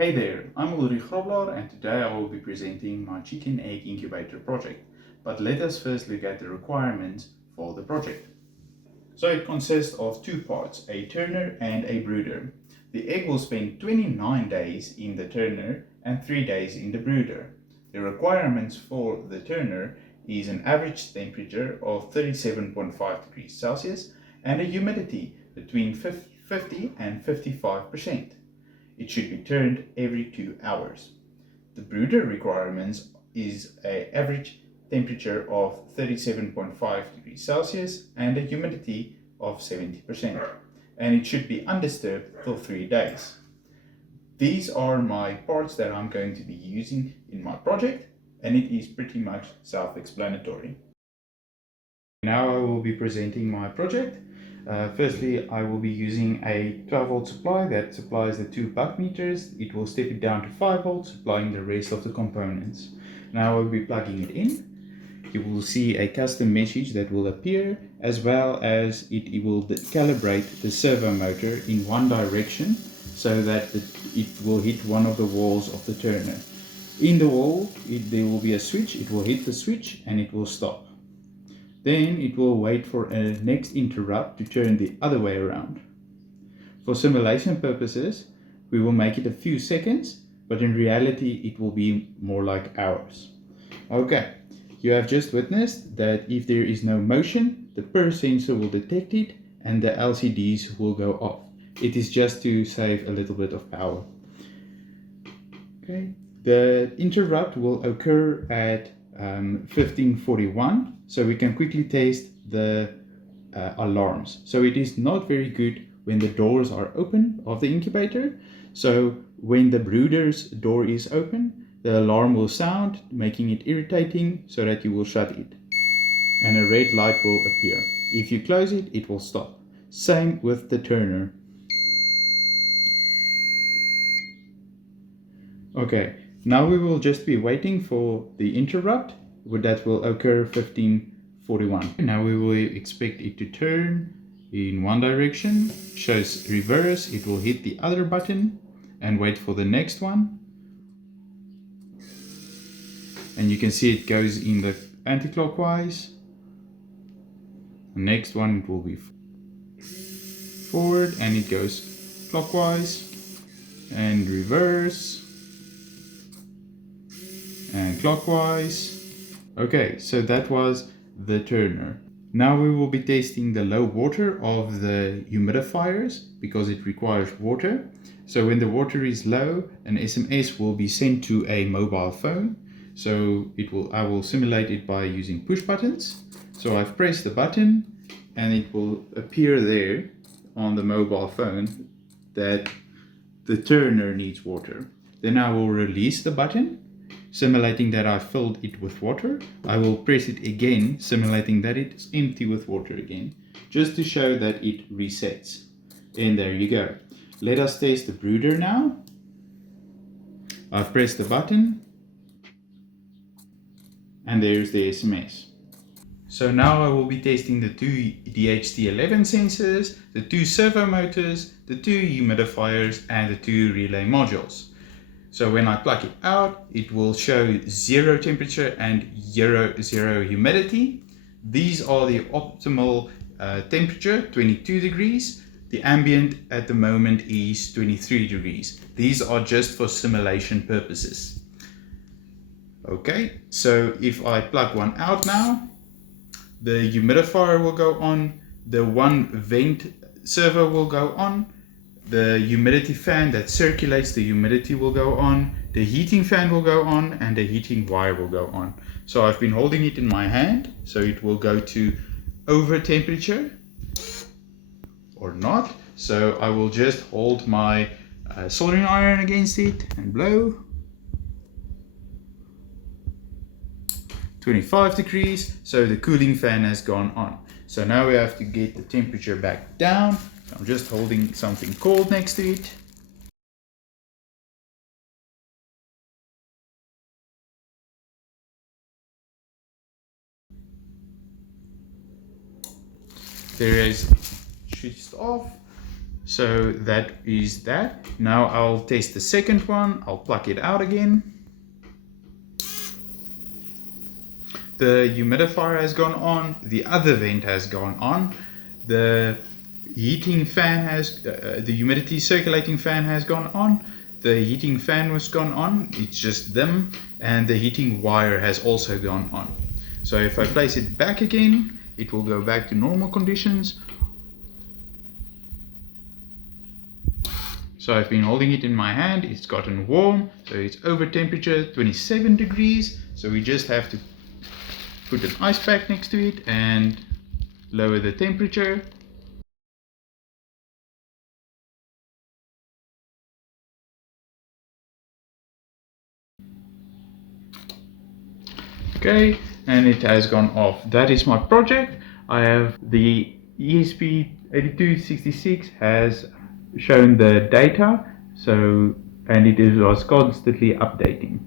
Hey there, I'm Ulrich Grobler and today I will be presenting my chicken egg incubator project. But let us first look at the requirements for the project. So it consists of two parts, a turner and a brooder. The egg will spend 29 days in the turner and 3 days in the brooder. The requirements for the turner is an average temperature of 37.5 degrees Celsius and a humidity between 50 and 55%. It should be turned every 2 hours. The brooder requirements is an average temperature of 37.5 degrees Celsius and a humidity of 70%, and it should be undisturbed for 3 days. These are my parts that I'm going to be using in my project, and it is pretty much self-explanatory. Now I will be presenting my project. Firstly, I will be using a 12 volt supply that supplies the 2 buck meters. It will step it down to 5 volts, supplying the rest of the components. Now I will be plugging it in. You will see a custom message that will appear, as well as it will calibrate the servo motor in one direction so that it will hit one of the walls of the turner. In the wall, there will be a switch. It will hit the switch and it will stop. Then it will wait for a next interrupt to turn the other way around. For simulation purposes, we will make it a few seconds, but in reality it will be more like hours. Okay, you have just witnessed that if there is no motion, the PER sensor will detect it and the LCDs will go off. It is just to save a little bit of power. Okay, the interrupt will occur at 1541, so we can quickly test the alarms. So it is not very good when the doors are open of the incubator. So when the brooder's door is open, the alarm will sound, making it irritating, so that you will shut it and a red light will appear. If you close it, it will stop. Same with the turner. Okay, now we will just be waiting for the interrupt that will occur 1541. Now we will expect it to turn in one direction, shows reverse, it will hit the other button and wait for the next one. And you can see it goes in the anti-clockwise. The next one it will be forward and it goes clockwise and reverse and clockwise. Okay, so that was the turner. Now we will be testing the low water of the humidifiers because it requires water. So when the water is low, an SMS will be sent to a mobile phone. So I will simulate it by using push buttons. So I've pressed the button and it will appear there on the mobile phone that the turner needs water. Then I will release the button, simulating that I filled it with water. I will press it again, simulating that it's empty with water again, just to show that it resets. And there you go. Let us test the brooder now. I've pressed the button and there's the SMS. So now I will be testing the 2 DHT11 sensors, the 2 servo motors, the 2 humidifiers and the 2 relay modules. So when I plug it out, it will show 0 temperature and 0 humidity. These are the optimal temperature, 22 degrees. The ambient at the moment is 23 degrees. These are just for simulation purposes. Okay, so if I plug one out now, the humidifier will go on, the one vent servo will go on, the humidity fan that circulates the humidity will go on, the heating fan will go on, and the heating wire will go on. So I've been holding it in my hand, so it will go to over temperature or not. So I will just hold my soldering iron against it and blow. 25 degrees, so the cooling fan has gone on. So now we have to get the temperature back down. I'm just holding something cold next to it. There is switched off. So that is that. Now I'll test the second one. I'll plug it out again. The humidifier has gone on, the other vent has gone on, the heating fan has, the humidity circulating fan has gone on, the heating fan was gone on, it's just them, and the heating wire has also gone on. So if I place it back again, it will go back to normal conditions. So I've been holding it in my hand, it's gotten warm, so it's over temperature 27 degrees, so we just have to put an ice pack next to it and lower the temperature. Okay, and it has gone off. That is my project. I have the EPR307C has shown the data, so and it was constantly updating.